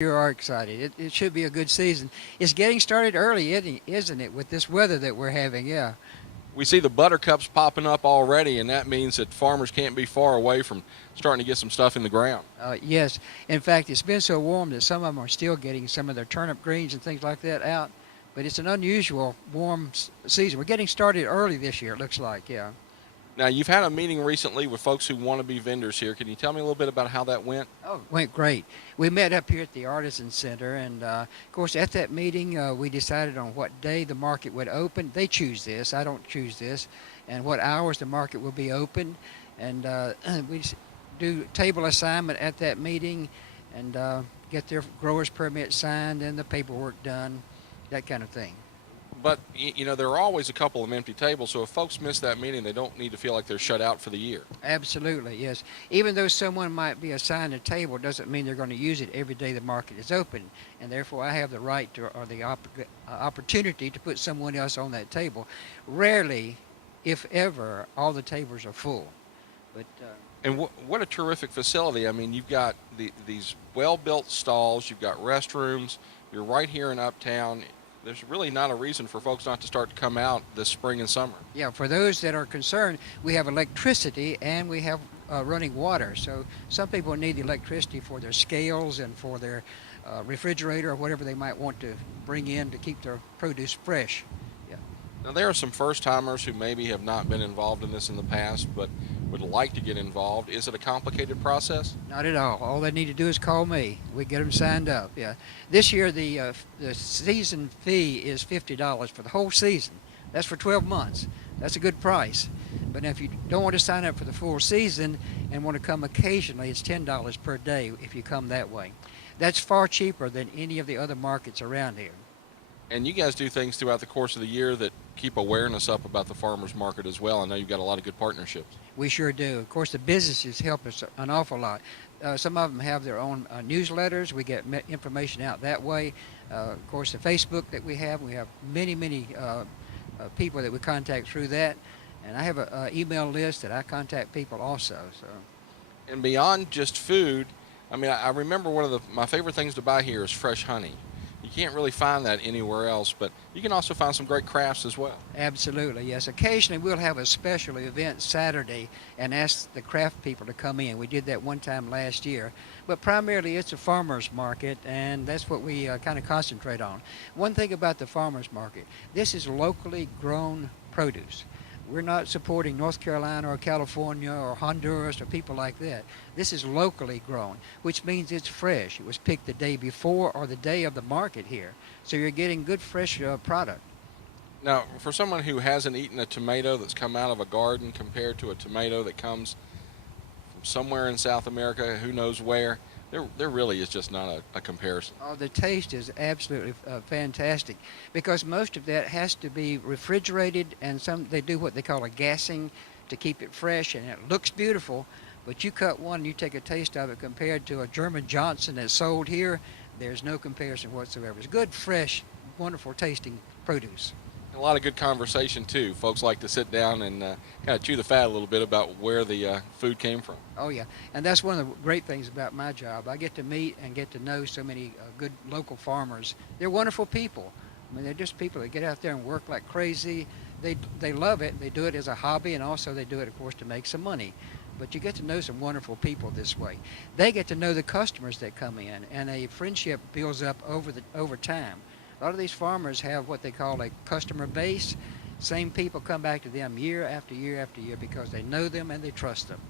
You are excited. It should be a good season. It's getting started early, isn't it, with this weather that we're having? Yeah. We see the buttercups popping up already, and that means that farmers can't be far away from starting to get some stuff in the ground. Yes. In fact, it's been so warm that some of them are still getting some of their turnip greens and things like that out. But it's an unusual warm season. We're getting started early this year, it looks like. Yeah. Now, you've had a meeting recently with folks who want to be vendors here. Can you tell me a little bit about how that went? Oh, it went great. We met up here at the Artisan Center, and of course, at that meeting, we decided on what day the market would open. They choose this, I don't choose this, and what hours the market will be open. And we do table assignment at that meeting and get their growers permit signed and the paperwork done, that kind of thing. But, there are always a couple of empty tables, so if folks miss that meeting, they don't need to feel like they're shut out for the year. Absolutely, yes. Even though someone might be assigned a table, doesn't mean they're going to use it every day the market is open. And therefore, I have the right to, or the opportunity to put someone else on that table. Rarely, if ever, all the tables are full. But And what a terrific facility. I mean, you've got these well-built stalls, you've got restrooms, you're right here in Uptown. There's really not a reason for folks not to start to come out this spring and summer. yeah, for those that are concerned, we have electricity and we have running water. So some people need electricity for their scales and for their refrigerator or whatever they might want to bring in to keep their produce fresh. Yeah. Now, there are some first-timers who maybe have not been involved in this in the past, but would like to get involved. Is it a complicated process? Not at all. All they need to do is call me. We get them signed up. Yeah. This year the season fee is $50 for the whole season. That's for 12 months. That's a good price. But if you don't want to sign up for the full season and want to come occasionally, it's $10 per day if you come that way. That's far cheaper than any of the other markets around here. And you guys do things throughout the course of the year that keep awareness up about the farmers market as well. I know you've got a lot of good partnerships. We sure do. Of course, the businesses help us an awful lot. Some of them have their own newsletters. We get information out that way. Of course, the Facebook that we have many people that we contact through that. And I have an email list that I contact people also. So. And beyond just food, I mean, I remember one of my favorite things to buy here is fresh honey. You can't really find that anywhere else, but you can also find some great crafts as well. Absolutely, yes. Occasionally we'll have a special event Saturday and ask the craft people to come in. We did that one time last year. But primarily it's a farmer's market, and that's what we kind of concentrate on. One thing about the farmer's market, this is locally grown produce. We're not supporting North Carolina or California or Honduras or people like that. This is locally grown, which means it's fresh. It was picked the day before or the day of the market here. So you're getting good fresh product. Now, for someone who hasn't eaten a tomato that's come out of a garden compared to a tomato that comes from somewhere in South America, who knows where, there really is just not a comparison. Oh, the taste is absolutely fantastic because most of that has to be refrigerated, and they do what they call a gassing to keep it fresh, and it looks beautiful. But you cut one and you take a taste of it compared to a German Johnson that's sold here, there's no comparison whatsoever. It's good, fresh, wonderful tasting produce. A lot of good conversation too. Folks like to sit down and kind of chew the fat a little bit about where the food came from. Oh yeah, and that's one of the great things about my job. I get to meet and get to know so many good local farmers. They're wonderful people. I mean, they're just people that get out there and work like crazy. They love it. They do it as a hobby, and also they do it, of course, to make some money. But you get to know some wonderful people this way. They get to know the customers that come in, and a friendship builds up over time. A lot of these farmers have what they call a customer base. Same people come back to them year after year after year because they know them and they trust them.